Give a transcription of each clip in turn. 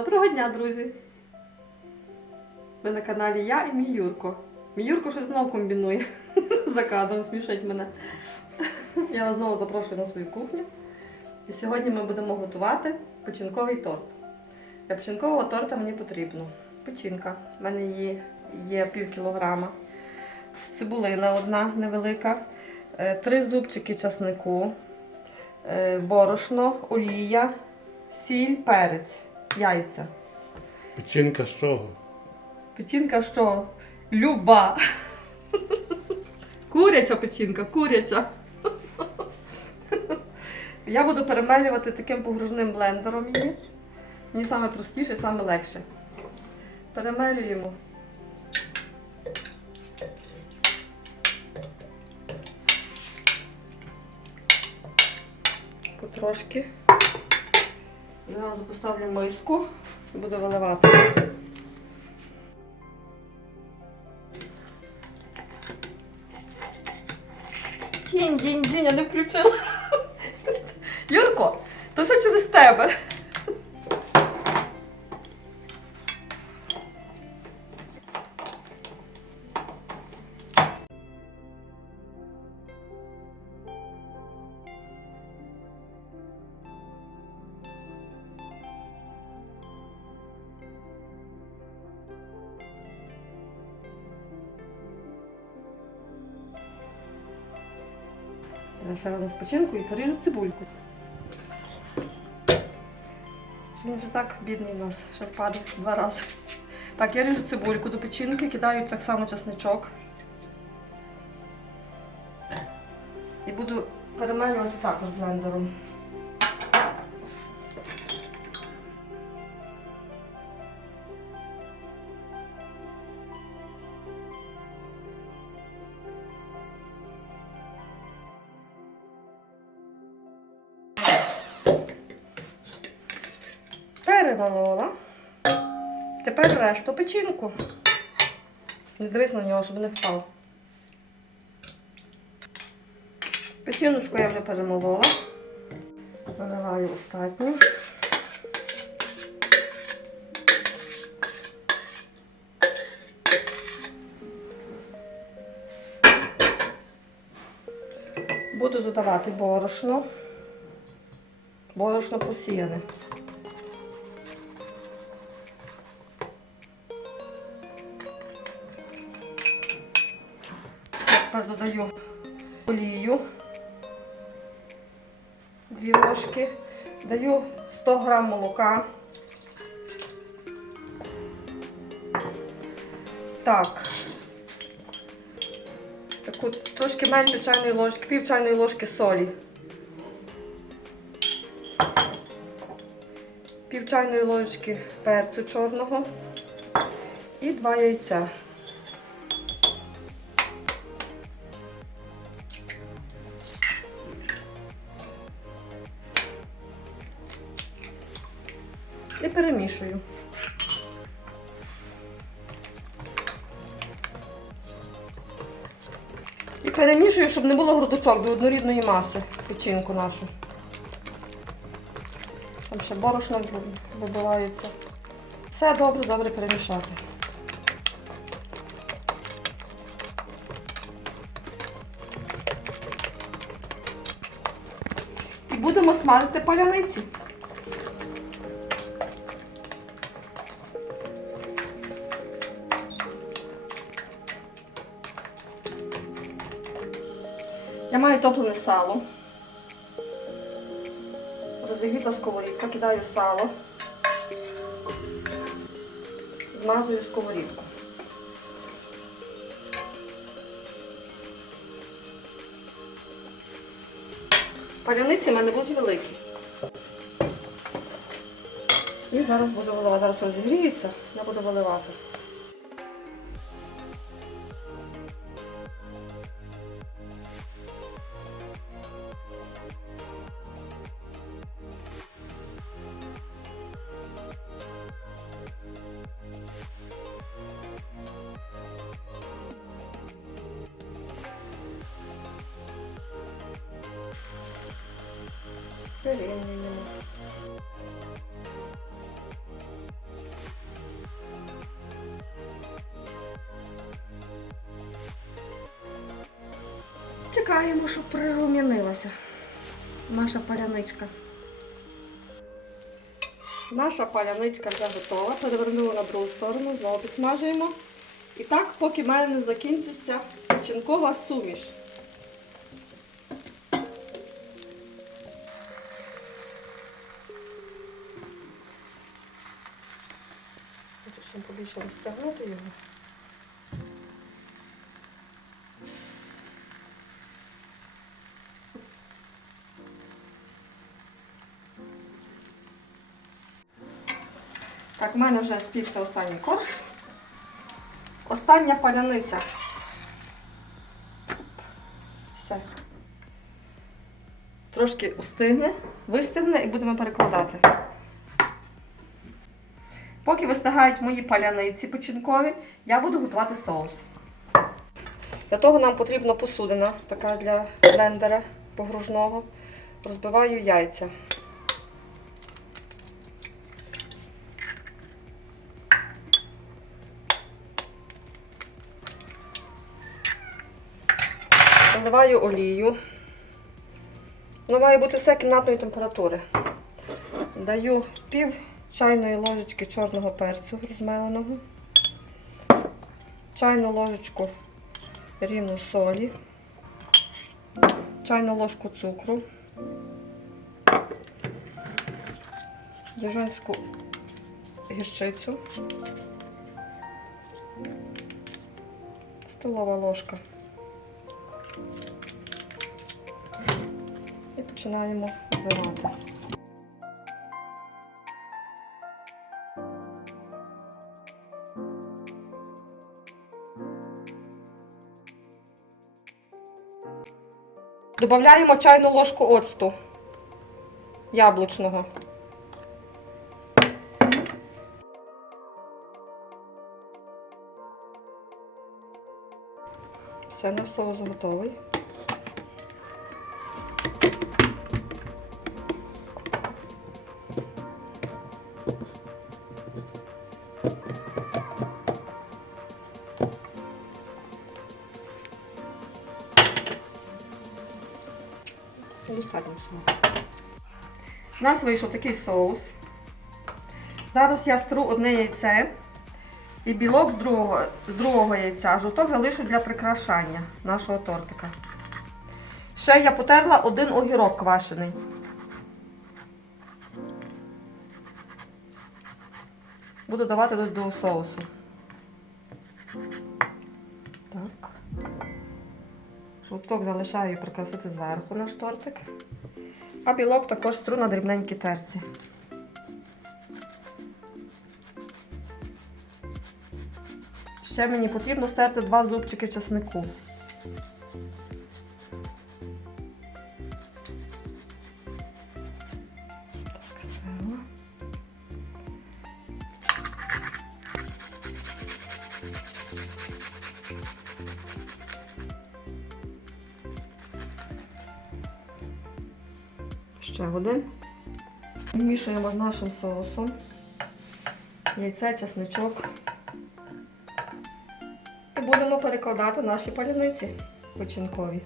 Доброго дня, друзі! Ви на каналі я і мій Юрко. Мій Юрко щось знову комбінує за кадром, смішить мене. Я вас знову запрошую на свою кухню. І сьогодні ми будемо готувати печінковий торт. Для печінкового торта мені потрібно печінка. У мене її є пів кілограма. Цибулина одна невелика, е, три зубчики часнику, е, борошно, олія, сіль, перець, яйця. Печінка з чого? Печінка з що? Люба. Куряча печінка, куряча. Я буду перемелювати таким погружним блендером її. Мені саме простіше, саме легше. Перемелюємо. Потрошки. Зразу поставлю миску і буду виливати. Дінь-дінь-дінь, я не включила. Юрко, то все через тебе. Зараз ще раз на спочинку і поріжу цибульку. Він же так бідний у нас, ще впаде два рази. Так, я ріжу цибульку до печінки, кидаю так само чесничок. І буду перемалювати також блендером. Перемолола. Тепер решту печінку. Не дивись на нього, щоб не впав. Печіночку я вже перемолола. Наливаю остатню. Буду додавати борошно. Борошно посіяне. Тепер додаю олію. Дві ложки. Даю 100 грам молока. Так. Таку трошки менше чайної ложки, пів чайної ложки солі. Пів чайної ложки перцю чорного і два яйця. Перемішую. І перемішую, щоб не було грудочок до однорідної маси печінку нашу. Там ще борошно вибивається. Все добре, добре перемішати. І будемо смалити паляниці. Я маю топлене сало. Розігріта сковорідка, кидаю сало. Змазую сковорідку. Паляниці в мене будуть великі. І зараз буду виливати. Зараз розігріється, я буду виливати. впевненими. Чекаємо, щоб прирум'янилася наша паляничка. Наша паляничка вже готова. Перевернула на другу сторону, знову підсмажуємо. І так, поки в мене не закінчиться печінкова суміш. Ще розтягнути його. Так, в мене вже співся останній корж. Остання паляниця. Все. Трошки устигне, вистигне і будемо перекладати. Поки вистигають мої паляниці печінкові, я буду готувати соус. Для того нам потрібна посудина, така для блендера погружного. Розбиваю яйця. Наливаю олію. Воно має бути все кімнатної температури. Даю пів чайної ложечки чорного перцю розмеленого, чайну ложечку рівну солі, чайну ложку цукру, дижонську гірчицю, столова ложка. І починаємо вбивати. Додаємо чайну ложку оцту яблучного. Все, наш соус готовий. Достатньо. У нас вийшов такий соус. Зараз я стру одне яйце і білок з другого, з другого яйця. Жовток залишу для прикрашання нашого тортика. Ще я потерла один огірок квашений. Буду давати до, до соусу. Жовток залишаю прикрасити зверху наш тортик. А білок також стру на дрібненькій терці. Ще мені потрібно стерти два зубчики чеснику. Вмішуємо з нашим соусом. Яйце, чесничок. І будемо перекладати наші паляниці печінкові.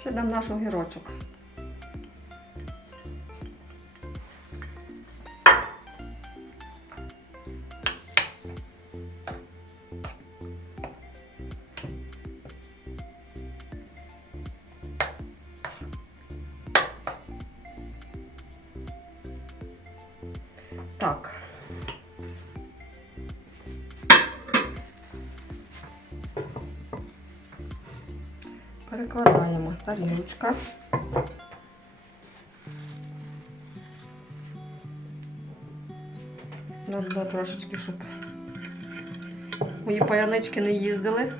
Ще дам наш огірочок. Перекладаємо тарілочка. Надо трошечки, щоб мої паянички не їздили.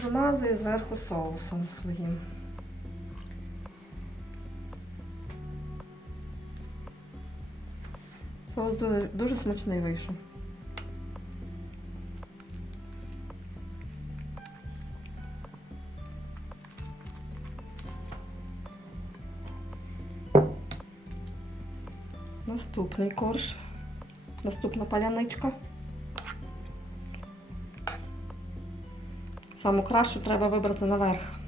Промазую зверху соусом своїм. Соус дуже, дуже смачний вийшов. Наступний корж. Наступна паляничка. Саму кращу треба вибрати наверх.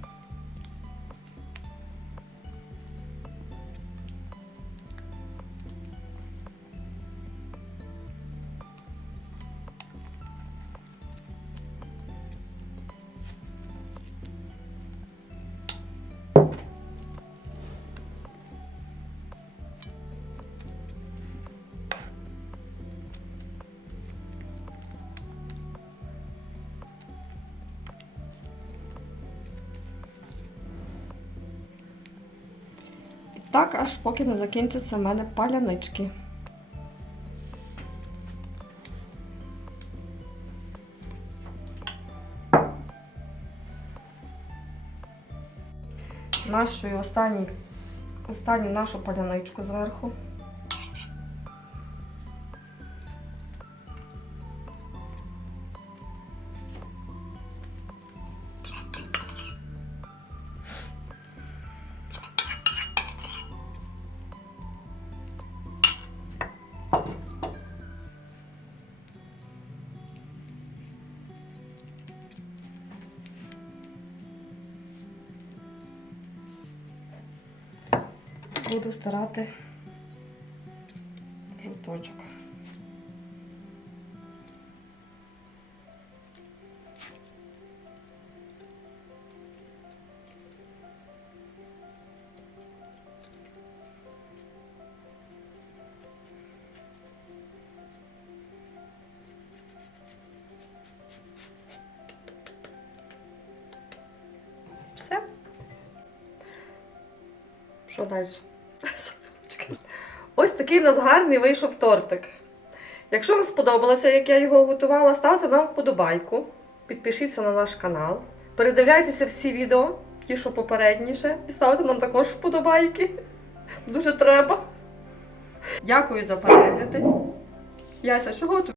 Так, аж поки не закінчаться в мене палянички. Нашу останню, останню нашу паляничку зверху. Буду стирати жовточок. Все. Що далі? Такий у нас гарний вийшов тортик. Якщо вам сподобалося, як я його готувала, ставте нам вподобайку, підпишіться на наш канал, передивляйтеся всі відео, ті, що попередніше, і ставте нам також вподобайки. Дуже треба. Дякую за перегляди. Яся, чого ти?